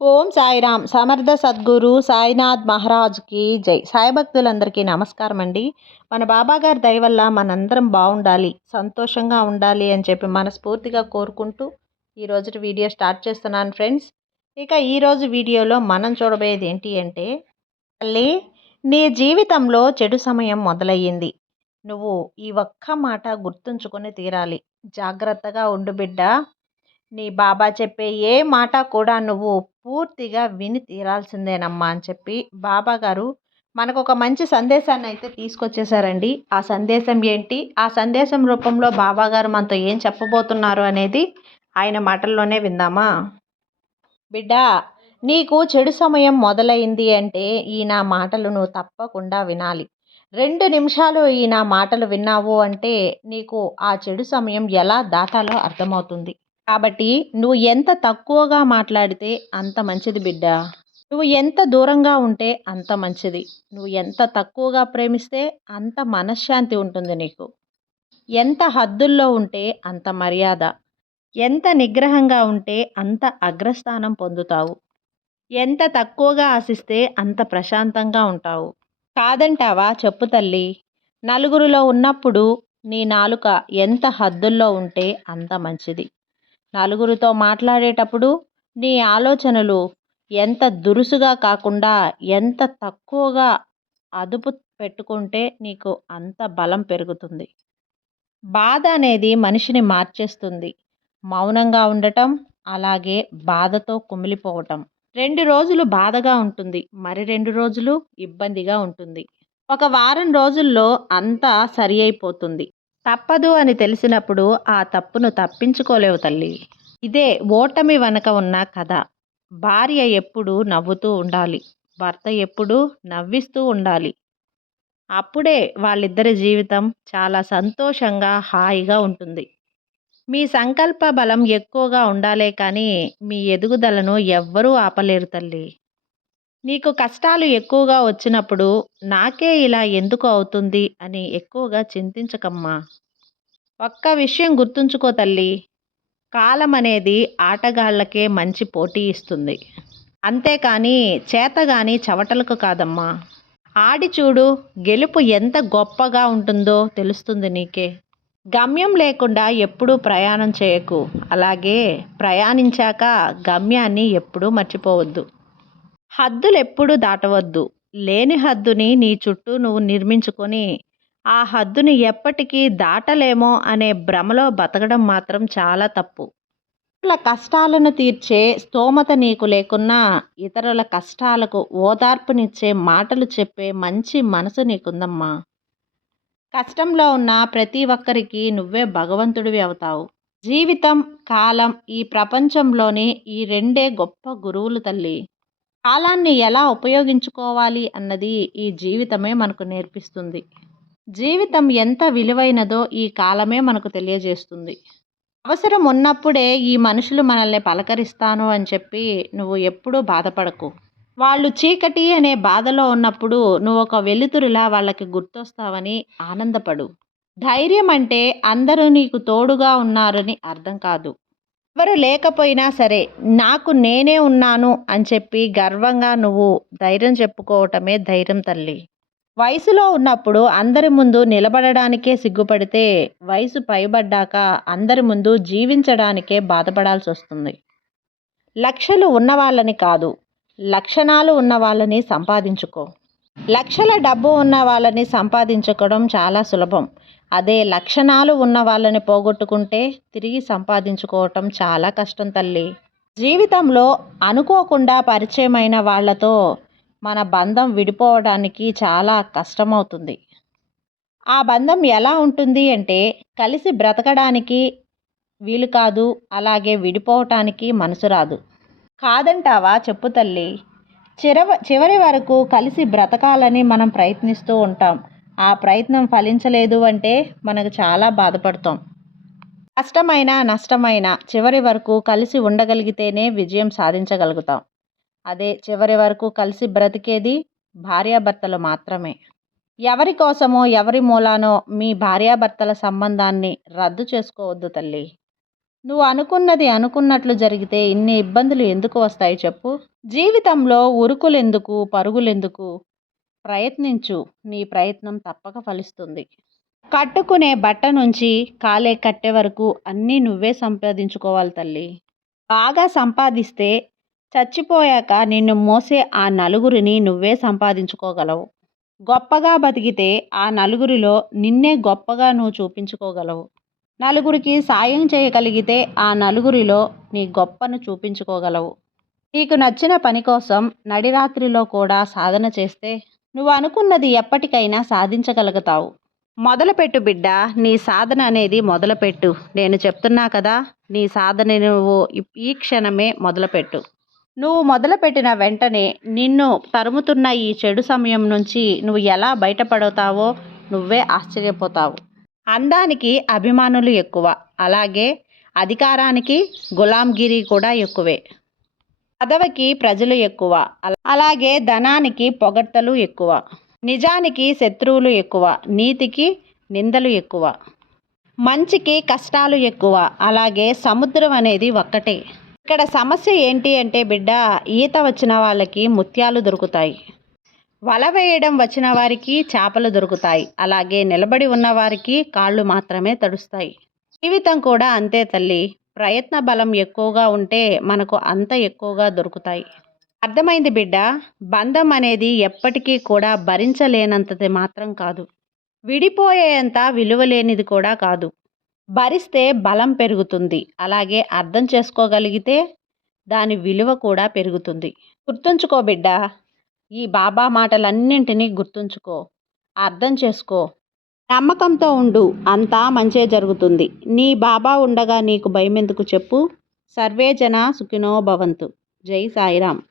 ఓం సాయిరామ్ సమర్థ సద్గురు సాయినాథ్ మహారాజ్కి జై. సాయి భక్తులందరికీ నమస్కారం అండి. మన బాబా గారి దయ వల్ల మనందరం బాగుండాలి, సంతోషంగా ఉండాలి అని చెప్పి మనస్ఫూర్తిగా కోరుకుంటూ ఈరోజు వీడియో స్టార్ట్ చేస్తున్నాను ఫ్రెండ్స్. ఇక ఈరోజు వీడియోలో మనం చూడబోయేది ఏంటి అంటే, తల్లి, నీ జీవితంలో చెడు సమయం మొదలయ్యింది. నువ్వు ఈ ఒక్క మాట గుర్తుంచుకొని తీరాలి. జాగ్రత్తగా ఉండు బిడ్డ. నీ బాబా చెప్పే ఏ మాట కూడా నువ్వు పూర్తిగా విని తీరాల్సిందేనమ్మా అని చెప్పి బాబా గారు మనకు ఒక మంచి సందేశాన్ని అయితే తీసుకొచ్చేసారండి. ఆ సందేశం ఏంటి, ఆ సందేశం రూపంలో బాబా గారు మనతో ఏం చెప్పబోతున్నారు అనేది ఆయన మాటల్లోనే విందామా. బిడ్డ, నీకు చెడు సమయం మొదలైంది అంటే ఈ నా మాటలు నువ్వు తప్పకుండా వినాలి. 2 నిమిషాలు ఈ నా మాటలు విన్నావు అంటే నీకు ఆ చెడు సమయం ఎలా దాటాలో అర్థమవుతుంది. కాబట్టి నువ్వు ఎంత తక్కువగా మాట్లాడితే అంత మంచిది బిడ్డ. నువ్వు ఎంత దూరంగా ఉంటే అంత మంచిది. నువ్వు ఎంత తక్కువగా ప్రేమిస్తే అంత మనశ్శాంతి ఉంటుంది నీకు. ఎంత హద్దుల్లో ఉంటే అంత మర్యాద. ఎంత నిగ్రహంగా ఉంటే అంత అగ్రస్థానం పొందుతావు. ఎంత తక్కువగా ఆశిస్తే అంత ప్రశాంతంగా ఉంటావు. కాదంటావా చెప్పు తల్లి. నలుగురిలో ఉన్నప్పుడు నీ నాలుక ఎంత హద్దుల్లో ఉంటే అంత మంచిది. నలుగురితో మాట్లాడేటప్పుడు నీ ఆలోచనలు ఎంత దురుసుగా కాకుండా ఎంత తక్కువగా అదుపు పెట్టుకుంటే నీకు అంత బలం పెరుగుతుంది. బాధ అనేది మనిషిని మార్చేస్తుంది. మౌనంగా ఉండటం, అలాగే బాధతో కుమిలిపోవటం. 2 రోజులు బాధగా ఉంటుంది, మరి 2 రోజులు ఇబ్బందిగా ఉంటుంది. ఒక వారం రోజుల్లో అంతా సరి అయిపోతుంది. తప్పదు అని తెలిసినప్పుడు ఆ తప్పును తప్పించుకోలేవు తల్లి. ఇదే ఓటమి వెనక ఉన్న కథ. భార్య ఎప్పుడూ నవ్వుతూ ఉండాలి, భర్త ఎప్పుడూ నవ్విస్తూ ఉండాలి. అప్పుడే వాళ్ళిద్దరి జీవితం చాలా సంతోషంగా, హాయిగా ఉంటుంది. మీ సంకల్ప బలం ఎక్కువగా ఉండాలే కానీ మీ ఎదుగుదలను ఎవ్వరూ ఆపలేరు తల్లి. నీకు కష్టాలు ఎక్కువగా వచ్చినప్పుడు నాకే ఇలా ఎందుకు అవుతుంది అని ఎక్కువగా చింతించకమ్మా. ఒక్క విషయం గుర్తుంచుకో తల్లి. కాలం అనేది ఆటగాళ్లకే మంచి పోటీ ఇస్తుంది, అంతేకాని చేతగాని చవటలకు కాదమ్మా. ఆడి చూడు, గెలుపు ఎంత గొప్పగా ఉంటుందో తెలుస్తుంది నీకే. గమ్యం లేకుండా ఎప్పుడూ ప్రయాణం చేయకు, అలాగే ప్రయాణించాక గమ్యాన్ని ఎప్పుడూ మర్చిపోవద్దు. హద్దులు ఎప్పుడూ దాటవద్దు. లేని హద్దుని నీ చుట్టూ నువ్వు నిర్మించుకొని ఆ హద్దుని ఎప్పటికీ దాటలేమో అనే భ్రమలో బతకడం మాత్రం చాలా తప్పు. ఇతరుల కష్టాలను తీర్చే స్తోమత నీకు లేకున్నా ఇతరుల కష్టాలకు ఓదార్పునిచ్చే మాటలు చెప్పే మంచి మనసు నీకుందమ్మా. కష్టంలో ఉన్న ప్రతి ఒక్కరికి నువ్వే భగవంతుడివి అవుతావు. జీవితం, కాలం ఈ ప్రపంచంలోని ఈ 2 గొప్ప గురువులు తల్లి. కాలాన్ని ఎలా ఉపయోగించుకోవాలి అన్నది ఈ జీవితమే మనకు నేర్పిస్తుంది. జీవితం ఎంత విలువైనదో ఈ కాలమే మనకు తెలియజేస్తుంది. అవసరం ఉన్నప్పుడే ఈ మనుషులు మనల్ని పలకరిస్తాను అని చెప్పి నువ్వు ఎప్పుడూ బాధపడకు. వాళ్ళు చీకటి అనే బాధలో ఉన్నప్పుడు నువ్వు ఒక వెలుతురులా వాళ్ళకి గుర్తొస్తావని ఆనందపడు. ధైర్యం అంటే అందరూ నీకు తోడుగా ఉన్నారని అర్థం కాదు. ఎవరు లేకపోయినా సరే నాకు నేనే ఉన్నాను అని చెప్పి గర్వంగా నువ్వు ధైర్యం చెప్పుకోవటమే ధైర్యం తల్లి. వయసులో ఉన్నప్పుడు అందరి ముందు నిలబడడానికే సిగ్గుపడితే వయసు పైబడ్డాక అందరి ముందు జీవించడానికే బాధపడాల్సి వస్తుంది. లక్షలు ఉన్నవాళ్ళని కాదు, లక్షణాలు ఉన్న వాళ్ళని సంపాదించుకో. లక్షల డబ్బు ఉన్న వాళ్ళని సంపాదించుకోవడం చాలా సులభం. అదే లక్షణాలు ఉన్న వాళ్ళని పోగొట్టుకుంటే తిరిగి సంపాదించుకోవటం చాలా కష్టం తల్లి. జీవితంలో అనుకోకుండా పరిచయమైన వాళ్ళతో మన బంధం విడిపోవడానికి చాలా కష్టమవుతుంది. ఆ బంధం ఎలా ఉంటుంది అంటే కలిసి బ్రతకడానికి వీలు కాదు, అలాగే విడిపోవటానికి మనసు రాదు. కాదంటావా చెప్పు తల్లి. చివరి వరకు కలిసి బ్రతకాలని మనం ప్రయత్నిస్తూ ఉంటాం. ఆ ప్రయత్నం ఫలించలేదు అంటే మనకు చాలా బాధపడతాం. కష్టమైన నష్టమైన చివరి వరకు కలిసి ఉండగలిగితేనే విజయం సాధించగలుగుతాం. అదే చివరి వరకు కలిసి బ్రతికేది భార్యాభర్తలు మాత్రమే. ఎవరి కోసమో ఎవరి మూలానో మీ భార్యాభర్తల సంబంధాన్ని రద్దు చేసుకోవద్దు తల్లి. నువ్వు అనుకున్నది అనుకున్నట్లు జరిగితే ఇన్ని ఇబ్బందులు ఎందుకు వస్తాయి చెప్పు? జీవితంలో ఉరుకులెందుకు, పరుగులెందుకు? ప్రయత్నించు. నీ ప్రయత్నం తప్పక ఫలిస్తుంది. కట్టుకునే బట్ట నుంచి కాలే కట్టె వరకు అన్నీ నువ్వే సంపాదించుకోవాలి తల్లి. బాగా సంపాదిస్తే చచ్చిపోయాక నిన్ను మోసే ఆ నలుగురిని నువ్వే సంపాదించుకోగలవు. గొప్పగా బతికితే ఆ నలుగురిలో నిన్నే గొప్పగా నువ్వు చూపించుకోగలవు. నలుగురికి సాయం చేయగలిగితే ఆ నలుగురిలో నీ గొప్పను చూపించుకోగలవు. నీకు నచ్చిన పని కోసం నడిరాత్రిలో కూడా సాధన చేస్తే నువ్వు అనుకున్నది ఎప్పటికైనా సాధించగలుగుతావు. మొదలుపెట్టు బిడ్డ, నీ సాధన అనేది మొదలుపెట్టు. నేను చెప్తున్నా కదా, నీ సాధన నువ్వు ఈ క్షణమే మొదలుపెట్టు. నువ్వు మొదలుపెట్టిన వెంటనే నిన్ను తరుముతున్న ఈ చెడు సమయం నుంచి నువ్వు ఎలా బయటపడతావో నువ్వే ఆశ్చర్యపోతావు. అందానికి అభిమానులు ఎక్కువ, అలాగే అధికారానికి గులాంగిరి కూడా ఎక్కువే. పదవికి ప్రజలు ఎక్కువ, అలాగే ధనానికి పొగడ్తలు ఎక్కువ. నిజానికి శత్రువులు ఎక్కువ, నీతికి నిందలు ఎక్కువ. మంచికి కష్టాలు ఎక్కువ, అలాగే సముద్రం అనేది ఒక్కటే. ఇక్కడ సమస్య ఏంటి అంటే బిడ్డ, ఈత వచ్చిన వాళ్ళకి ముత్యాలు దొరుకుతాయి, వల వేయడం వచ్చిన వారికి చేపలు దొరుకుతాయి, అలాగే నిలబడి ఉన్నవారికి కాళ్ళు మాత్రమే తడుస్తాయి. జీవితం కూడా అంతే తల్లి. ప్రయత్న బలం ఎక్కువగా ఉంటే మనకు అంత ఎక్కువగా దొరుకుతాయి. అర్థమైంది బిడ్డ? బంధం అనేది ఎప్పటికీ కూడా భరించలేనంతది మాత్రం కాదు, విడిపోయేంత విలువలేనిది కూడా కాదు. భరిస్తే బలం పెరుగుతుంది, అలాగే అర్థం చేసుకోగలిగితే దాని విలువ కూడా పెరుగుతుంది. గుర్తుంచుకో బిడ్డ, ఈ బాబా మాటలన్నింటినీ గుర్తుంచుకో, అర్థం చేసుకో, నమ్మకంతో ఉండు. అంతా మంచే జరుగుతుంది. నీ బాబా ఉండగా నీకు భయం ఎందుకు చెప్పు? సర్వే జన సుఖినో భవంతు. జై సాయిరామ్.